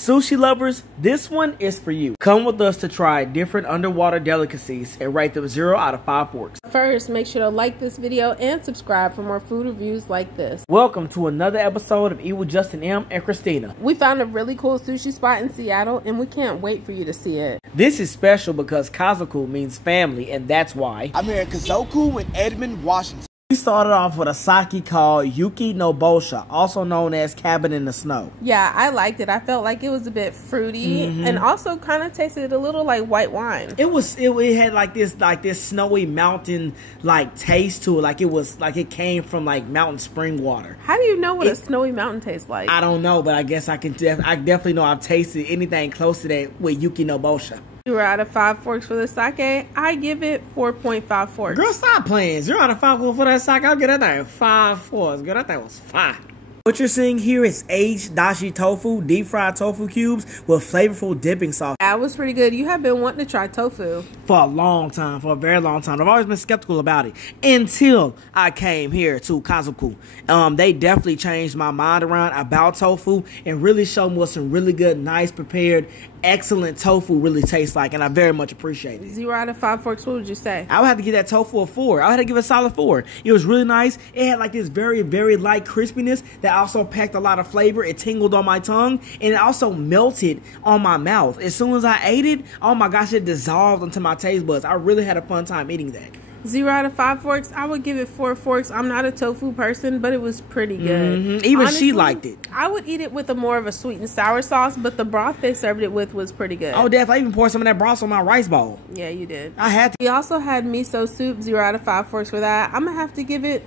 Sushi lovers, this one is for you. Come with us to try different underwater delicacies and rate them 0 out of 5 forks. First, make sure to like this video and subscribe for more food reviews like this. Welcome to another episode of Eat with Justin M and Christina. We found a really cool sushi spot in Seattle and we can't wait for you to see it. This is special because Kazoku means family, and that's why I'm here at Kazoku in Edmond, Washington. we started off with a sake called Yuki no Bosha, also known as Cabin in the Snow. Yeah, I liked it. I felt like it was a bit fruity and also kind of tasted a little like white wine. It had like this snowy mountain like taste to it, like it came from like mountain spring water. How do you know what a snowy mountain tastes like? I don't know, but I guess I definitely know I've tasted anything close to that with Yuki no Bosha. 0 out of 5 forks for the sake. I give it 4.5 forks. Girl, stop playing. 0 out of 5 for that sake. I'll get that thing 5 forks. Girl, that thing was fine. What you're seeing here is aged dashi tofu, deep fried tofu cubes with flavorful dipping sauce. That was pretty good. You have been wanting to try tofu For a long time, for a very long time. I've always been skeptical about it until I came here to Kazoku. They definitely changed my mind around about tofu and really showed me what some really good, nice, prepared, excellent tofu really tastes like, and I very much appreciate it. 0 out of 5 forks. What would you say? I would have to give that tofu a 4. I would have to give it a solid 4. It was really nice. It had like this very, very light crispiness that also packed a lot of flavor. It tingled on my tongue, and it also melted on my mouth. As soon as I ate it, oh my gosh, it dissolved into my taste buds. I really had a fun time eating that. 0 out of 5 forks. I would give it 4 forks. I'm not a tofu person, but it was pretty good. Even honestly, she liked it. I would eat it with a more of a sweet and sour sauce, but the broth they served it with was pretty good. Oh, definitely. I even poured some of that broth on my rice bowl. Yeah, you did. I had to. We also had miso soup. 0 out of 5 forks for that. I'm gonna have to give it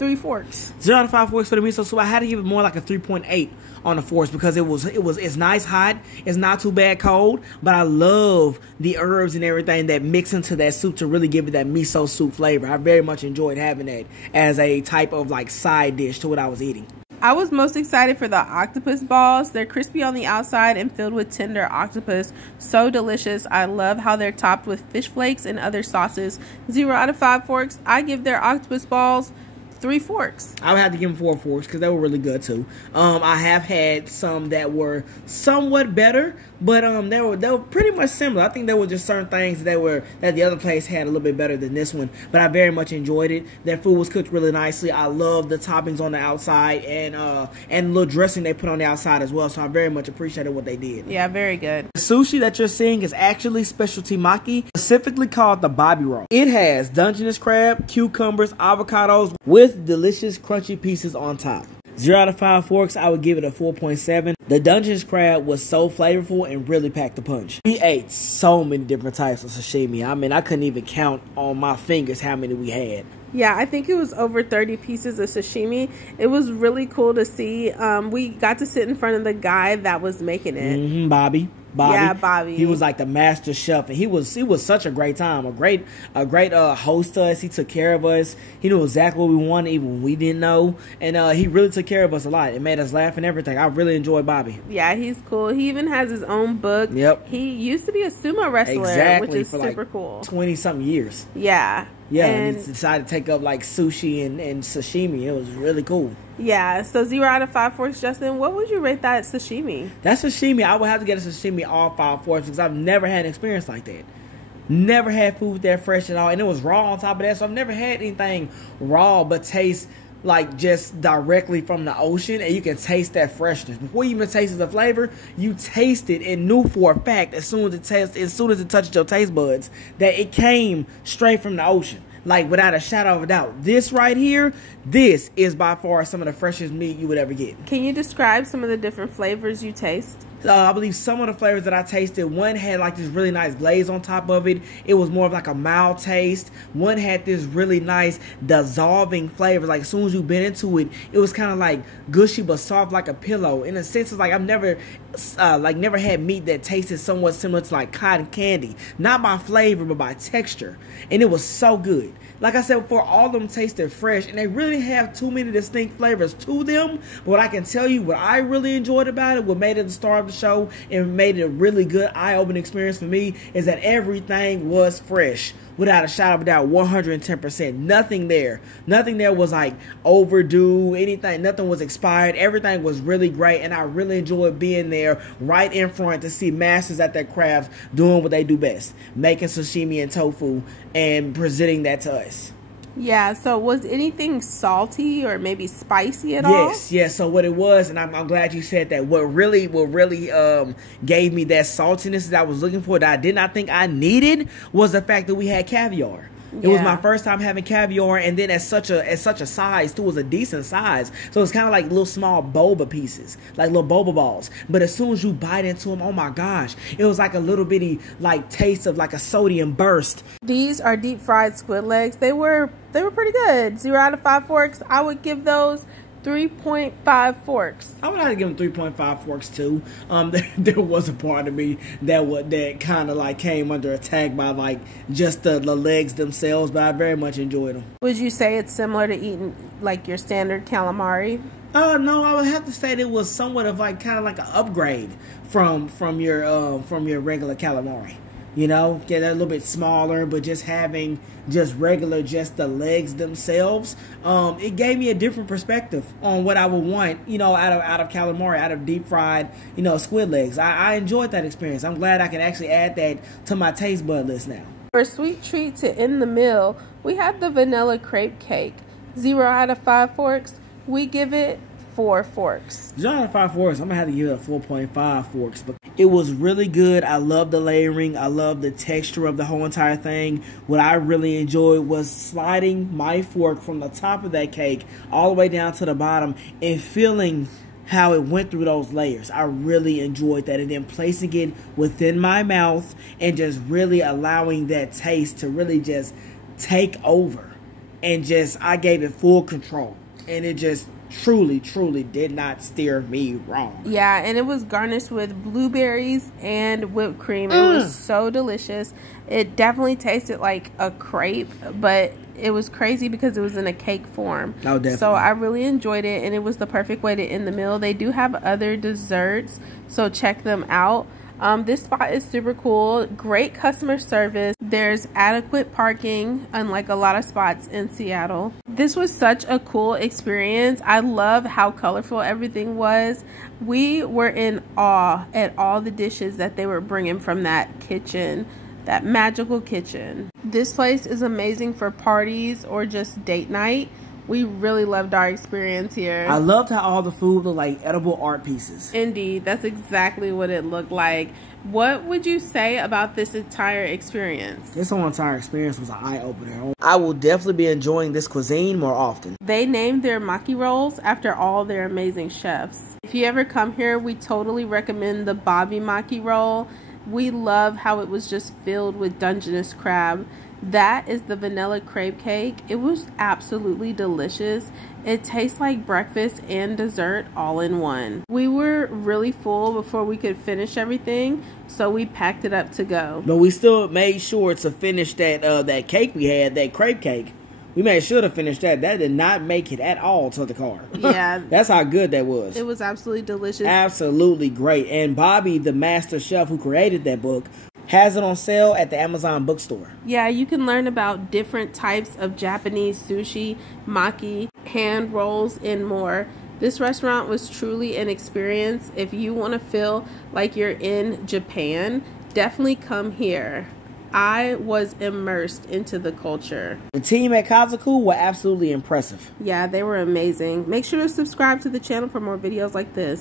3 forks. 0 out of 5 forks for the miso soup. I had to give it more like a 3.8 on the forks because it's nice hot. It's not too bad cold, but I love the herbs and everything that mix into that soup to really give it that miso soup flavor. I very much enjoyed having that as a type of like side dish to what I was eating. I was most excited for the octopus balls. They're crispy on the outside and filled with tender octopus. So delicious. I love how they're topped with fish flakes and other sauces. 0 out of 5 forks. I give their octopus balls 3 forks. I would have to give them 4 forks because they were really good too. I have had some that were somewhat better, but they were pretty much similar. I think there were just certain things that the other place had a little bit better than this one, but I very much enjoyed it. Their food was cooked really nicely. I love the toppings on the outside and the little dressing they put on the outside as well. So I very much appreciated what they did. Yeah, very good. The sushi that you're seeing is actually specialty Maki, specifically called the Bobby roll. It has Dungeness crab, cucumbers, avocados with delicious crunchy pieces on top. 0 out of 5 forks, I would give it a 4.7. The Dungeness crab was so flavorful and really packed the punch. We ate so many different types of sashimi. I mean, I couldn't even count on my fingers how many we had. Yeah, I think it was over 30 pieces of sashimi. It was really cool to see. We got to sit in front of the guy that was making it. Bobby. Yeah, Bobby. He was like the master chef, and he was such a great time, a great host to us. He took care of us. He knew exactly what we wanted, even when we didn't know, and he really took care of us a lot. It made us laugh and everything. I really enjoyed Bobby. Yeah, he's cool. He even has his own book. Yep. He used to be a sumo wrestler, which is super cool. 20-something years. Yeah. Yeah, and he decided to take up like sushi and sashimi. It was really cool. Yeah, so 0 out of 5 forks, Justin. What would you rate that sashimi? That sashimi, I would have to get a sashimi all 5 forks because I've never had an experience like that. Never had food that fresh at all, and it was raw on top of that. So I've never had anything raw but taste like just directly from the ocean, and you can taste that freshness before you even tasted the flavor. You taste it and knew for a fact as soon as it touched your taste buds that it came straight from the ocean, like without a shadow of a doubt. This right here, this is by far some of the freshest meat you would ever get. Can you describe some of the different flavors you taste? I believe some of the flavors that I tasted, one had like this really nice glaze on top of it. It was more of like a mild taste. One had this really nice dissolving flavor. Like as soon as you bit into it, it was kind of like gushy but soft like a pillow. In a sense, it's like I've never had meat that tasted somewhat similar to like cotton candy. Not by flavor, but by texture. And it was so good. Like I said before, all of them tasted fresh, and they really have too many distinct flavors to them. But what I can tell you, what I really enjoyed about it, what made it the star of the show and made it a really good eye-opening experience for me, is that everything was fresh. without a shadow of a doubt, 110%. Nothing there was like overdue, anything, nothing was expired. Everything was really great, and I really enjoyed being there right in front to see masters at their crafts doing what they do best, making sashimi and tofu and presenting that to us. Yeah, so was anything salty or maybe spicy at all? Yes. So what it was, and I'm glad you said that. What really gave me that saltiness that I was looking for, that I did not think I needed, was the fact that we had caviar. It was my first time having caviar, and then at such a size too. It was a decent size, so it's kind of like little small boba pieces, like little boba balls. But as soon as you bite into them, oh my gosh, it was like a little bitty like taste of like a sodium burst. These are deep fried squid legs. They were pretty good. 0 out of 5 forks. I would give those 3.5 forks. I would have to give them 3.5 forks too. There was a part of me that kind of like came under attack by like just the legs themselves, but I very much enjoyed them. Would you say it's similar to eating like your standard calamari? No, I would have to say that it was somewhat of like kind of like an upgrade from your regular calamari. You know, get a little bit smaller, but just having just the legs themselves, it gave me a different perspective on what I would want, you know, out of calamari, out of deep fried, you know, squid legs. I enjoyed that experience. I'm glad I can actually add that to my taste bud list now. For a sweet treat to end the meal, we had the vanilla crepe cake. 0 out of 5 forks. We give it 4 forks. 0 out of 5 forks. I'm gonna have to give it a 4.5 forks, but it was really good. I love the layering. I love the texture of the whole entire thing. What I really enjoyed was sliding my fork from the top of that cake all the way down to the bottom and feeling how it went through those layers. I really enjoyed that, and then placing it within my mouth and just really allowing that taste to really just take over, and just I gave it full control, and it just truly did not steer me wrong. Yeah, and it was garnished with blueberries and whipped cream. It was so delicious. It definitely tasted like a crepe, but it was crazy because it was in a cake form. Oh, definitely. So I really enjoyed it, and it was the perfect way to end the meal. They do have other desserts, so check them out. This spot is super cool. Great customer service. There's adequate parking, unlike a lot of spots in Seattle. This was such a cool experience. I love how colorful everything was. We were in awe at all the dishes that they were bringing from that kitchen, that magical kitchen. This place is amazing for parties or just date night. We really loved our experience here. I loved how all the food looked like edible art pieces. Indeed, that's exactly what it looked like. What would you say about this entire experience? This whole entire experience was an eye-opener. I will definitely be enjoying this cuisine more often. They named their Maki rolls after all their amazing chefs. If you ever come here, we totally recommend the Bobby Maki roll. We love how it was just filled with Dungeness crab. That is the vanilla crepe cake. It was absolutely delicious. It tastes like breakfast and dessert all in one. We were really full before we could finish everything, so we packed it up to go. But we still made sure to finish that cake we had, that crepe cake. We made sure to finish that. That did not make it at all to the car. Yeah. That's how good that was. It was absolutely delicious. Absolutely great. And Bobby, the master chef who created that book, has it on sale at the Amazon bookstore. Yeah, you can learn about different types of Japanese sushi, maki, hand rolls, and more. This restaurant was truly an experience. If you want to feel like you're in Japan, definitely come here. I was immersed into the culture. The team at Kazoku were absolutely impressive. Yeah, they were amazing. Make sure to subscribe to the channel for more videos like this.